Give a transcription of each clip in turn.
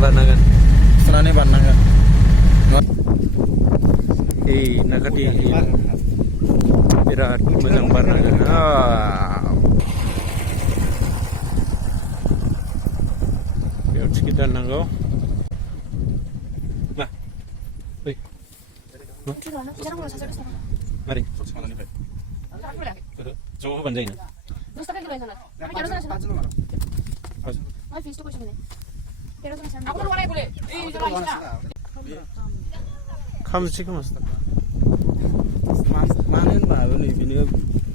barnagan. Senane barnagan. Nakati birat मोजां barnagan. Beयाव ticket दाननांगौ. मा? ओइ. Mari. Jwngha hobaनो जायो ना? खामसै खोमासो मानो होनबा नै बिनो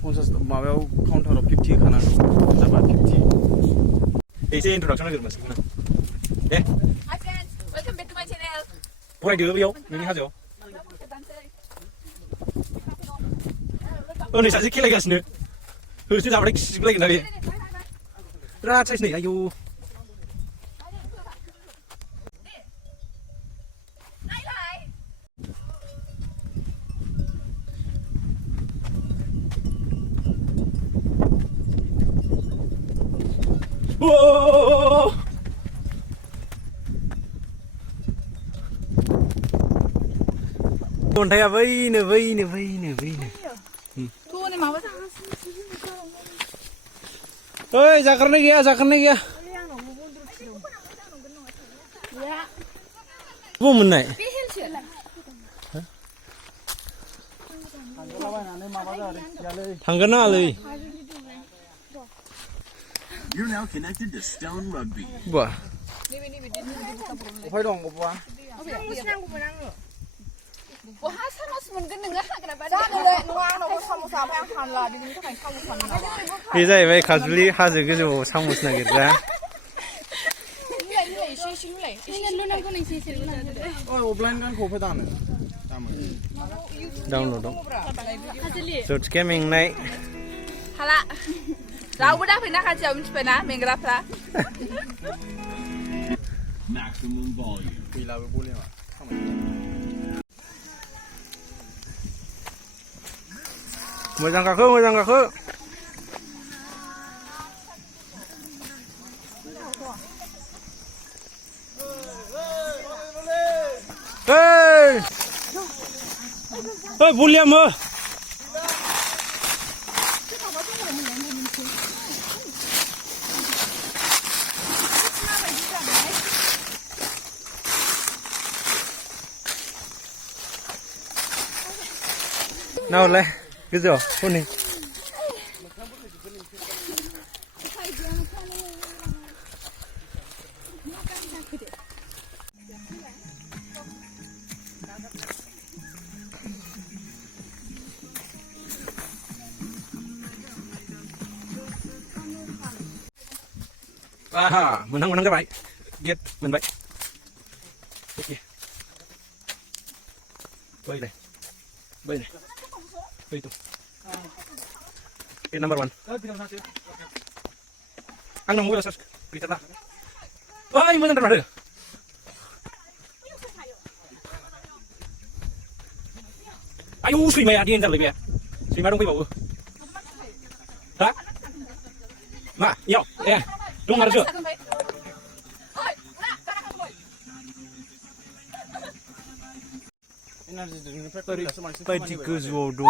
50 माबायाव काउन्टाराव 50 होखानांगौ जाबा 50 एसे इन्ट्रडक्सन होगोर मानसिखौ ना दे Hi friends, welcome back to my channel. फरायदो बेयाव नोंनि हाजोआव नै सासे खेलायगासिनो होसो जाबाथाय खिसिगलायगोन ना बे बिराद साइस नै आयौ अन्थाइआ बैनो ओइ जागारनाय गैया बबाव मोननाय थांगोन नालै You're now connected to Stone Rugby. Wah. अफाय दं गबवा Wah, samus मोनगोन नोङो हाग्रा बारि जागोनलै नङा आंनाव साम'सा ओमफ्राय आं फानला बिनि थाखाय साम'सा मोना बे जाहैबाय खाजुलि हाजो गोजौआव साम'स नागिरग्रा ओइ अफलाइन गानखौ अफाय दानो डाउनलड दं ज'थिके मेंनाय हाला रावबो दाफै नाखाथियाव मिथिबायना मेंग्राफ्रा Maximum volume. गैलाबो बलेमा मोजां गाखो ओइ बलियाम हो नाहरलाय गोजौआव हनै menang जाबाय गेट मोनबाय ओके बै itu gate number 1 ang nang mula sa kita ta ay mo nang ada ayo sui mai adien jar lagi ya sui mai dong pai bau ha ma yo ya dong harus बायदि गोजौआव दङ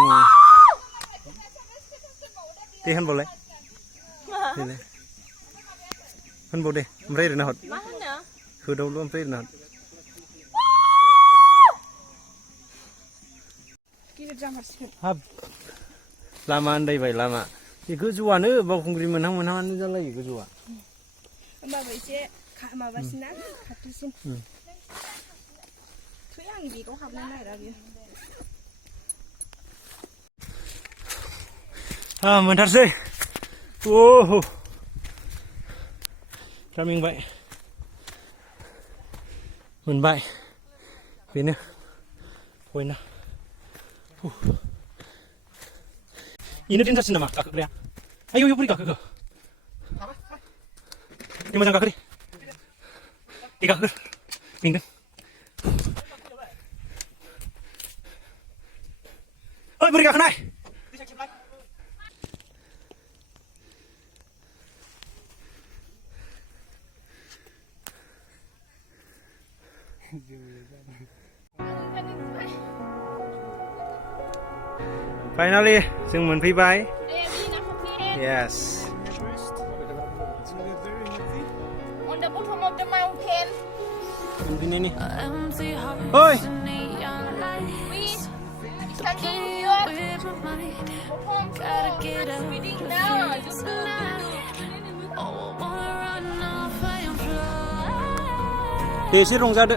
दे होनबालाय होनबाव दे ओमफ्राय ओरैनो हर होदावल' ओमफ्राय ओरैनो हर हाब लामा आन्दायबाय लामा बे गोजौआनो बावखुंग्रि मोनहां जालायो गोजौआ होमबाबो एसे माबासिना खाथिसिन आंनि बेगाव हाबनो नागिरा बियो मोनथारसै ओहो मेंबाय मोनबाय बेनो पइन्टआ बेनो देन्जारसिन नामा गाखोग्राया आयौ बोरै गाखोखो दे मोजां गाखो दे गाखो मेंदों ओइ बोरै गाखोनाय Finally जों मोनफैबाय Yes On the bottom of the mountain मोनफैनायनि ओइ standing here feeding now दे एसे रंजादो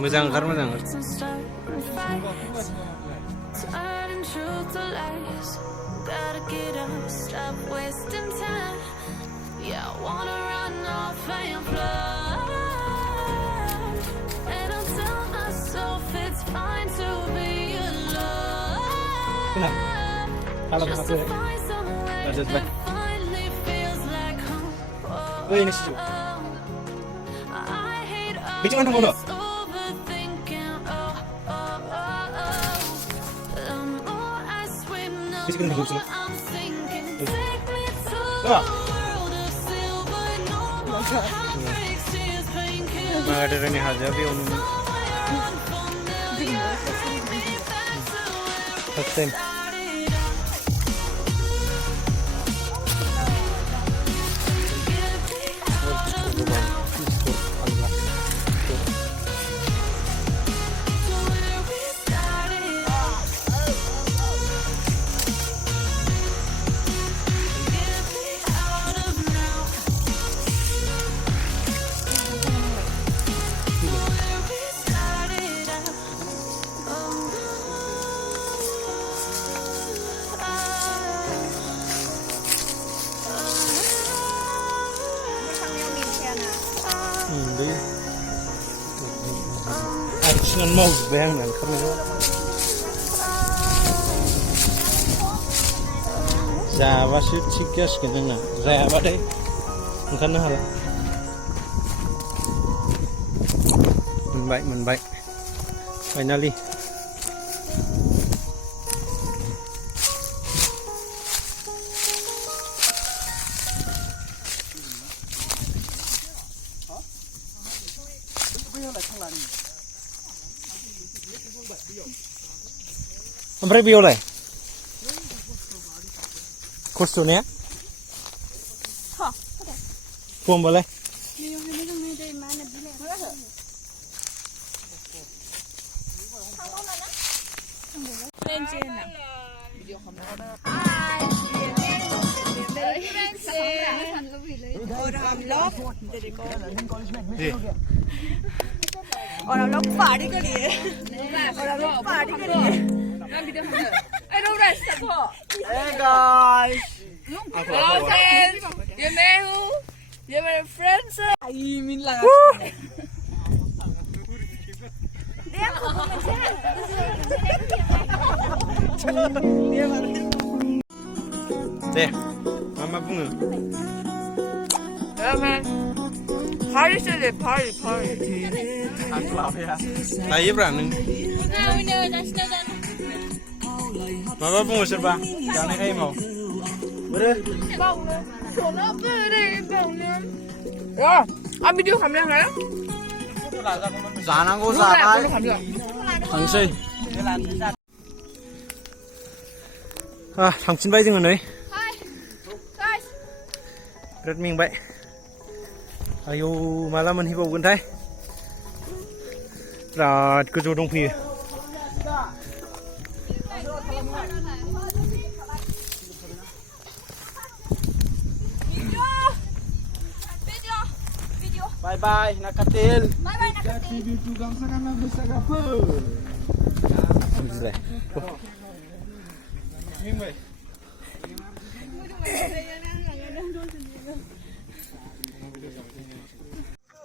मोजां ओंखार मोजां ओंखार Oi, nasi siu. Bicara tentang mana? Bisa kita duduk sini. Ada ni Hajw on. First Dengan mau bayangkan kami Jawa sih cikas gitu nah Jawa deh bukan hal menbaik finally Sampai bioleh, kostumnya? Pom boleh? Orang लोग party करिए orang लोग party करिए I don't rest Hey guys hello friends you know who you my friends I mean lah dia deh mama bunga party sih party ayo berani mama bunga serba jangan kayak mau boleh ya, abi dia kamera nggak ya? जानांगौ जाबाय थांसै थांफिनबाय जोङो नै बिराद मेंबाय आयौ माला मोनहैबावगोनथाय बिराद गोजौ दंफैयो Bye bye Nakatil. Bye bye Nakati.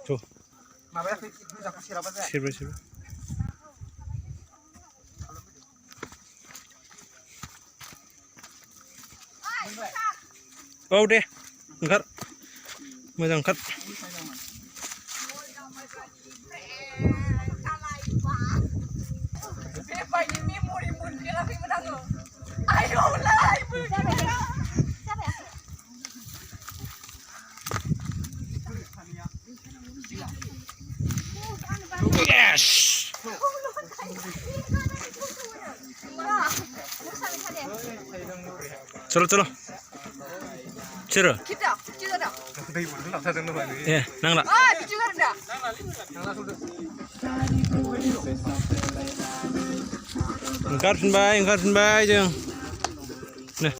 Tuh. Sirba. Oh deh, enggak. Moजां ओंखार Yes! चलो चलो ए नांला ओंखारफिनबाय जों